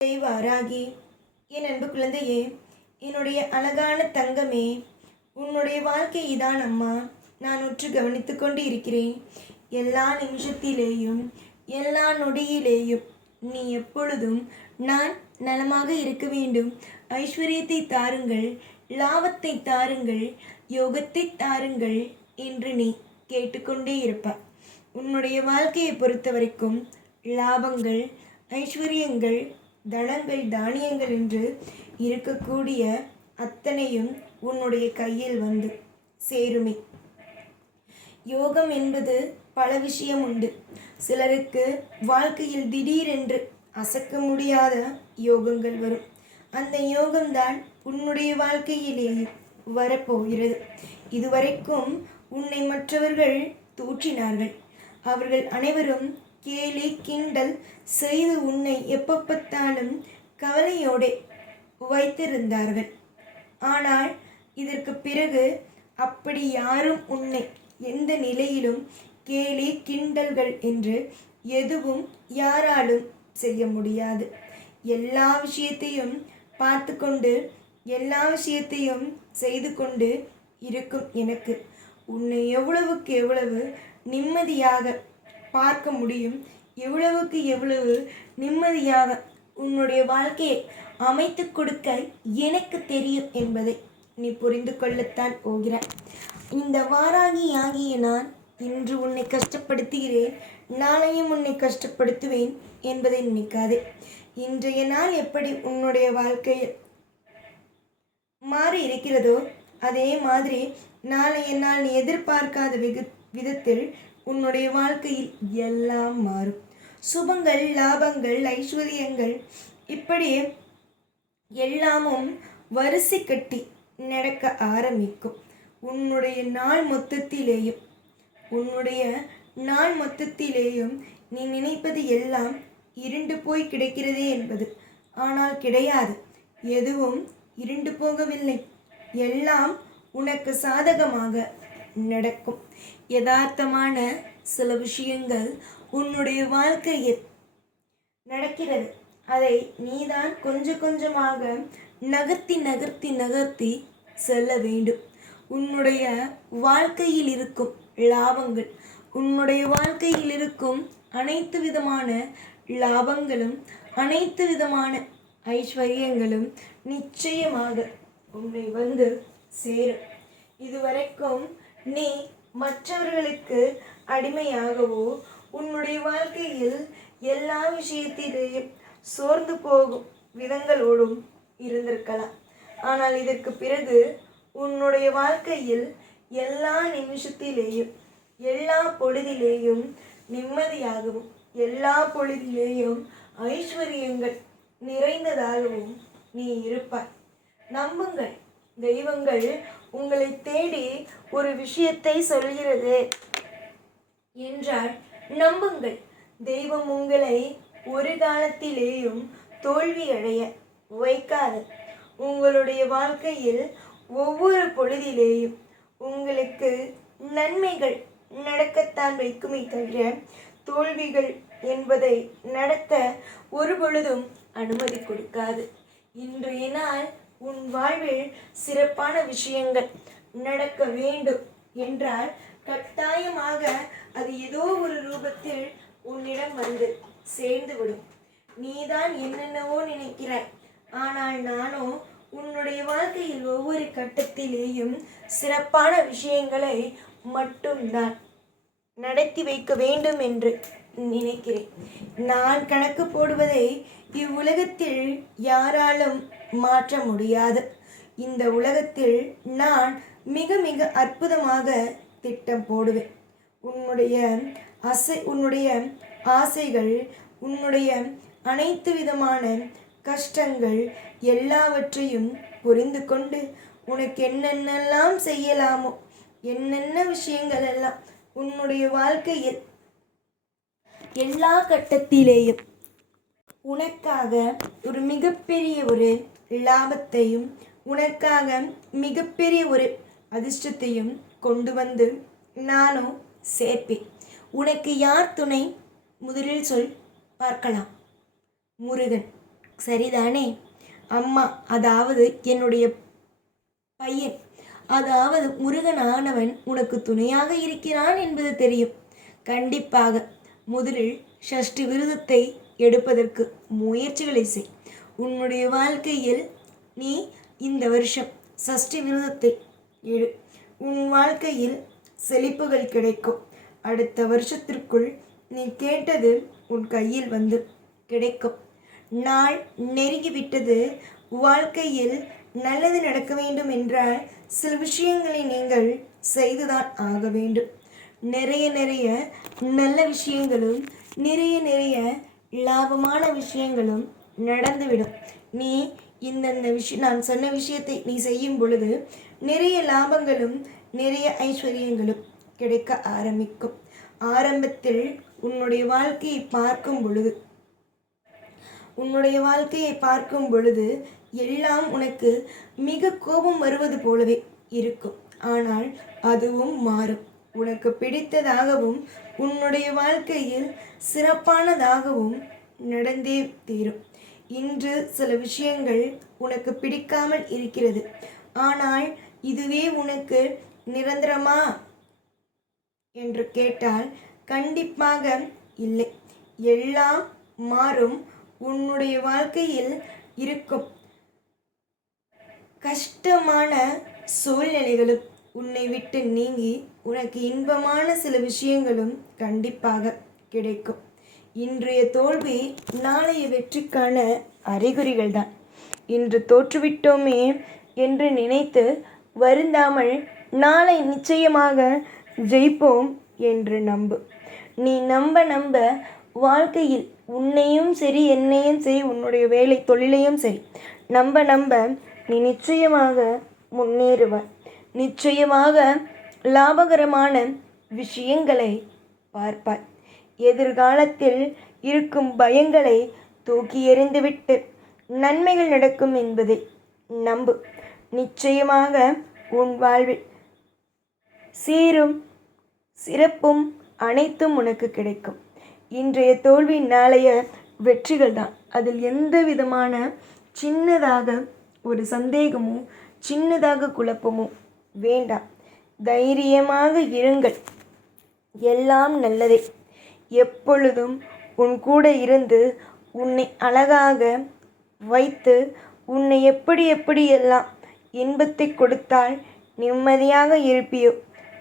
செய்வாராகி என் அன்பு குழந்தையே என்னுடைய அழகான தங்கமே உன்னுடைய வாழ்க்கை இதான் அம்மா. நான் உற்று கவனித்து கொண்டு இருக்கிறேன். எல்லா நிமிஷத்திலேயும் எல்லா நொடியிலேயும் நீ எப்பொழுதும் நான் நலமாக இருக்க வேண்டும். ஐஸ்வர்யத்தை தாருங்கள் லாபத்தை தாருங்கள் யோகத்தை தாருங்கள் என்று நீ கேட்டுக்கொண்டே இருப்பாய் உன்னுடைய வாழ்க்கையை பொறுத்த வரைக்கும் லாபங்கள் ஐஸ்வர்யங்கள் தனங்கள் தானியங்கள் என்று இருக்கக்கூடிய அத்தனையும் உன்னுடைய கையில் வந்து சேருமே. யோகம் என்பது பல விஷயம் உண்டு. சிலருக்கு வாழ்க்கையில் திடீரென்று அசக்க முடியாத யோகங்கள் வரும். அந்த யோகம்தான் உன்னுடைய வாழ்க்கையிலேயே வரப்போகிறது. இதுவரைக்கும் உன்னை மற்றவர்கள் தூற்றினார்கள். அவர்கள் அனைவரும் கேலி கிண்டல் செய்து உன்னை எப்போ பார்த்தாலும் கவலையோடே வைத்திருந்தார்கள். ஆனால் இதற்கு பிறகு அப்படி யாரும் உன்னை எந்த நிலையிலும் கேலி கிண்டல்கள் என்று எதுவும் யாராலும் செய்ய முடியாது. எல்லா விஷயத்தையும் பார்த்து கொண்டு எல்லா விஷயத்தையும் செய்து கொண்டு இருக்கும் எனக்கு. உன்னை எவ்வளவுக்கு எவ்வளவு நிம்மதியாக பார்க்க முடியும். எவ்வளவுக்கு எவ்வளவு நிம்மதியாக உன்னுடைய வாழ்க்கையை அமைத்து கொடுக்க எனக்கு தெரியும் என்பதை நீ புரிந்து கொள்ளத்தான் போகிறாய். இந்த வாராகி ஆகிய நான் இன்று உன்னை கஷ்டப்படுத்துகிறேன் நாளையும் உன்னை கஷ்டப்படுத்துவேன் என்பதை நினைக்காதே. இன்றைய நாள் எப்படி உன்னுடைய வாழ்க்கையில் மாறி இருக்கிறதோ அதே மாதிரி நாளைய நாள் நீ எதிர்பார்க்காத விகு விதத்தில் உன்னுடைய வாழ்க்கையில் எல்லாம் மாறும். சுபங்கள் லாபங்கள் ஐஸ்வர்யங்கள் இப்படி எல்லாமும் வரிசை கட்டி நடக்க ஆரம்பிக்கும். உன்னுடைய நாள் மொத்தத்திலேயும் உன்னுடைய நாள் மொத்தத்திலேயும் நீ நினைப்பது எல்லாம் இருண்டு போய் கிடைக்கிறதே என்பது. ஆனால் கிடையாது எதுவும் இருண்டு போகவில்லை. எல்லாம் உனக்கு சாதகமாக நடக்கும். யதார்த்தமான சில விஷயங்கள் உன்னுடைய வாழ்க்கையில் நடக்கிறது. அதை நீதான் கொஞ்சம் கொஞ்சமாக நகர்த்தி நகர்த்தி நகர்த்தி செல்ல வேண்டும். உன்னுடைய வாழ்க்கையில் இருக்கும் லாபங்கள் உன்னுடைய வாழ்க்கையில் இருக்கும் அனைத்து விதமான லாபங்களும் அனைத்து விதமான ஐஸ்வர்யங்களும் நிச்சயமாக உன்னை வந்து சேரும். இதுவரைக்கும் நீ மற்றவர்களுக்கு அடிமையாகவோ உன்னுடைய வாழ்க்கையில் எல்லா விஷயத்திலேயும் சோர்ந்து போகும் விதங்களோடும் இருந்திருக்கலாம். ஆனால் இதற்கு பிறகு உன்னுடைய வாழ்க்கையில் எல்லா நிமிஷத்திலேயும் எல்லா பொழுதிலேயும் நிம்மதியாகவும் எல்லா பொழுதிலேயும் ஐஸ்வர்யங்கள் நிறைந்ததாகவும் நீ இருப்பாய். நம்புங்கள் தெய்வங்கள் உங்களை தேடி ஒரு விஷயத்தை சொல்கிறது என்றால் நம்புங்கள் தெய்வம் உங்களை ஒரு காலத்திலேயும் தோல்வியடைய வைக்காது. உங்களுடைய வாழ்க்கையில் ஒவ்வொரு பொழுதிலேயும் உங்களுக்கு நன்மைகள் நடக்கத்தான் வைக்குமே தவிர தோல்விகள் என்பதை நடத்த ஒரு பொழுதும் அனுமதி கொடுக்காது. இன்றைய நாள் உன் வாழ்வில் சிறப்பான விஷயங்கள் நடக்க வேண்டும் என்றால் கட்டாயமாக அது ஏதோ ஒரு ரூபத்தில் உன்னிடம் வந்து சேர்ந்துவிடும். நீதான் என்னென்னவோ நினைக்கிறாய். ஆனால் நானோ உன்னுடைய வாழ்க்கையில் ஒவ்வொரு கட்டத்திலேயும் சிறப்பான விஷயங்களை மட்டும்தான் நடத்தி வைக்க வேண்டும் என்று நினைக்கிறேன். நான் கணக்கு போடுவதை இவ்வுலகத்தில் யாராலும் மாற்ற முடியாது. இந்த உலகத்தில் நான் மிக மிக அற்புதமாக திட்டம் போடுவேன். உன்னுடைய அசை உன்னுடைய ஆசைகள் உன்னுடைய அனைத்து விதமான கஷ்டங்கள் எல்லாவற்றையும் புரிந்து கொண்டு உனக்கு என்னென்னலாம் செய்யலாமோ என்னென்ன விஷயங்கள் எல்லாம் உன்னுடைய வாழ்க்கையில் எல்லா கட்டத்திலேயும் உனக்காக ஒரு மிகப்பெரிய ஒரு லாபத்தையும் உனக்காக மிகப்பெரிய ஒரு அதிர்ஷ்டத்தையும் கொண்டு வந்து நானும் சேர்ப்பேன். உனக்கு யார் துணை? முதலில் சொல் பார்க்கலாம். முருகன். சரிதானே? அம்மா அதாவது என்னுடைய பையன். அதாவது முருகன் ஆனவன் உனக்கு துணையாக இருக்கிறான் என்பது தெரியும். கண்டிப்பாக. முதலில் ஷஷ்டி விருதத்தை எடுப்பதற்கு முயற்சிகளை செய். உன்னுடைய வாழ்க்கையில் நீ இந்த வருஷம் சஷ்டி விரதத்தை எடு உன் வாழ்க்கையில் செழிப்புகள் கிடைக்கும். அடுத்த வருஷத்திற்குள் நீ கேட்டது உன் கையில் வந்து கிடைக்கும். நாள் நெருங்கிவிட்டது. வாழ்க்கையில் நல்லது நடக்க வேண்டும் என்றால் சில விஷயங்களை நீங்கள் செய்துதான் ஆக வேண்டும். நிறைய நிறைய நல்ல விஷயங்களும் நிறைய நிறைய லாபமான விஷயங்களும் நடந்துவிடும். நீ இந்தந்த விஷயம் நான் சொன்ன விஷயத்தை நீ செய்யும் பொழுது நிறைய லாபங்களும் நிறைய ஐஸ்வர்யங்களும் கிடைக்க ஆரம்பிக்கும். ஆரம்பத்தில் உன்னுடைய வாழ்க்கையை பார்க்கும் பொழுது உன்னுடைய வாழ்க்கையை பார்க்கும் பொழுது எல்லாம் உனக்கு மிக கோபம் வருவது போலவே இருக்கும். ஆனால் அதுவும் மாறும். உனக்கு பிடித்ததாகவும் உன்னுடைய வாழ்க்கையில் சிறப்பானதாகவும் நடந்தே தீரும். இன்று சில விஷயங்கள் உனக்கு பிடிக்காமல் இருக்கிறது. ஆனால் இதுவே உனக்கு நிரந்தரமா? என்று கேட்டால் கண்டிப்பாக இல்லை. எல்லாம் மாறும். உன்னுடைய வாழ்க்கையில் இருக்கும் கஷ்டமான சூழ்நிலைகளும் உன்னை விட்டு நீங்கி உனக்கு இன்பமான சில விஷயங்களும் கண்டிப்பாக கிடைக்கும். இன்றைய தோல்வி நாளைய வெற்றிக்கான அறிகுறிகள் தான் இன்று தோற்றுவிட்டோமே என்று நினைத்து வருந்தாமல் நாளை நிச்சயமாக ஜெயிப்போம் என்று நம்பு. நீ நம்ப நம்ப வாழ்க்கையில் உன்னையும் சரி என்னையும் சரி உன்னுடைய வேலை தொழிலையும் சரி நம்ப நம்ப நீ நிச்சயமாக முன்னேறுவாய். நிச்சயமாக லாபகரமான விஷயங்களை பார்ப்பாய். எதிர்காலத்தில் இருக்கும் பயங்களை தூக்கி எறிந்துவிட்டு நன்மைகள் நடக்கும் என்பதை நம்பு. நிச்சயமாக உன் வாழ்வில் சீரும் சிறப்பும் அனைத்தும் உனக்கு கிடைக்கும். இன்றைய தோல்வி நாளைய வெற்றிகள் தான். அதில் எந்த விதமான சின்னதாக ஒரு சந்தேகமோ சின்னதாக குழப்பமோ வேண்டாம். தைரியமாக இருங்கள். எல்லாம் நல்லதே. எப்பொழுதும் உன் கூட இருந்து உன்னை அழகாக வைத்து உன்னை எப்படி எப்படி எல்லாம் இன்பத்தை கொடுத்தால் நிம்மதியாக இருப்பியோ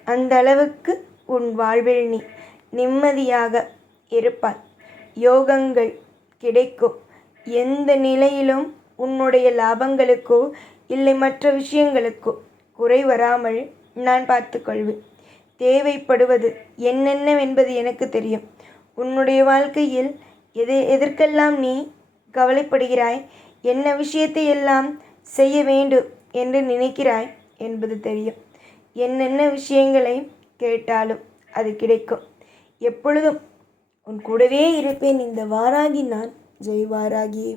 அந்த அளவுக்கு உன் வாழ்வில் நீ நிம்மதியாக இருப்பாய். யோகங்கள் கிடைக்கும். எந்த நிலையிலும் உன்னுடைய லாபங்களுக்கோ இல்லை மற்ற விஷயங்களுக்கோ குறை வராமல் நான் பார்த்துக்கொள்வேன். தேவைப்படுவது என்னென்னவென்பது எனக்கு தெரியும். உன்னுடைய வாழ்க்கையில் எது எதற்கெல்லாம் நீ கவலைப்படுகிறாய்? என்ன விஷயத்தை எல்லாம் செய்ய வேண்டும் என்று நினைக்கிறாய் என்பது தெரியும். என்னென்ன விஷயங்களை கேட்டாலும் அது கிடைக்கும். எப்பொழுதும் உன் கூடவே இருப்பேன். இந்த வாராகி நான் ஜெய் வாராகியே